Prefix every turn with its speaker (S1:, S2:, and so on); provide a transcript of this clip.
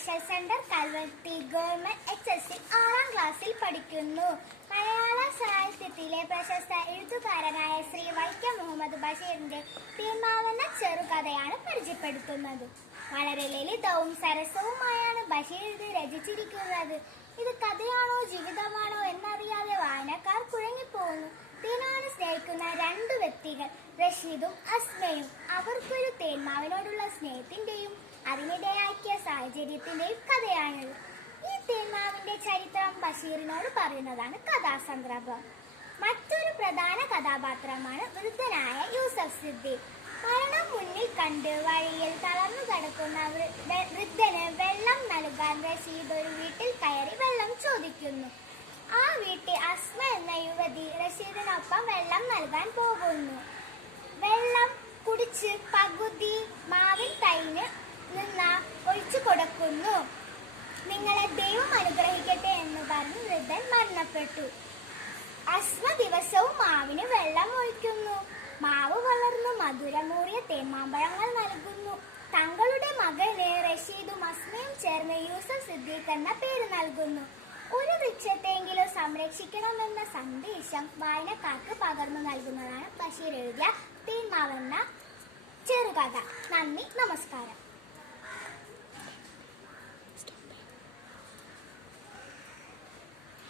S1: Social centre Kalvathi government H S C ആറാം ക്ലാസ്സിൽ പഠിക്കുന്നു. മലയാള സാഹിത്യത്തിലെ പ്രശസ്ത എഴുത്തുകാരനായ ശ്രീ വൈക്കം മുഹമ്മദ് ബഷീറിന്റെ തീമാവുന്ന ചെറുകഥയാണ് പരിചയപ്പെടുത്തുന്നത്. വളരെ ലളിതവും സരസവുമായാണ് ബഷീർ ഇത് രചിച്ചിരിക്കുന്നത്. ഇത് കഥയാണോ ജീവിതമാണോ എന്നറിയാതെ വായനക്കാർ കുഴങ്ങിപ്പോകുന്നു. തേനാണ് സ്നേഹിക്കുന്ന രണ്ട് വ്യക്തികൾ റഷീദും അസ്മയും. അവർക്കൊരു തേന്മാവിനോടുള്ള സ്നേഹത്തിന്റെയും അതിനിടയാക്കിയ സാഹചര്യത്തിന്റെയും കഥയാണിത് ഈ തേമാവിന്റെ ചരിത്രം ബഷീറിനോട് പറയുന്നതാണ് കഥാസന്ദർഭം. മറ്റൊരു പ്രധാന കഥാപാത്രമാണ് വൃദ്ധനായ യൂസഫ് സിദ്ദി മരണം മുന്നിൽ കണ്ട് വഴിയിൽ തളർന്നു കിടക്കുന്ന വൃദ്ധന് വെള്ളം നൽകാൻ റഷീദ് ഒരു വീട്ടിൽ കയറി വെള്ളം ചോദിക്കുന്നു. ആ വീട്ടിൽ അസ്മ എന്ന യുവതി റഷീദിനൊപ്പം വെള്ളം നൽകാൻ പോകുന്നു. വെള്ളം കൊടുക്കുന്നു. നിങ്ങളെ ദൈവം അനുഗ്രഹിക്കട്ടെ എന്ന് പറഞ്ഞ് വൃദ്ധൻ മരണപ്പെട്ടു. അസ്മ ദിവസവും മാവിന് വെള്ളം ഒഴിക്കുന്നു. മാവ് വളർന്നു മധുരമൂറിയ തേമാമ്പഴങ്ങൾ നൽകുന്നു. തങ്ങളുടെ മകന് റഷീദും അസ്മയും ചേർന്ന് യൂസഫ് സിദ്ദീഖ് എന്ന പേര് നൽകുന്നു. ഒരു വൃക്ഷത്തെങ്കിലും സംരക്ഷിക്കണമെന്ന സന്ദേശം വായനക്കാർക്ക് പകർന്നു നൽകുന്നതാണ് ബഷീർ എഴുതിയ തീന്മാവെന്ന ചെറുകഥ. നന്ദി നമസ്കാരം.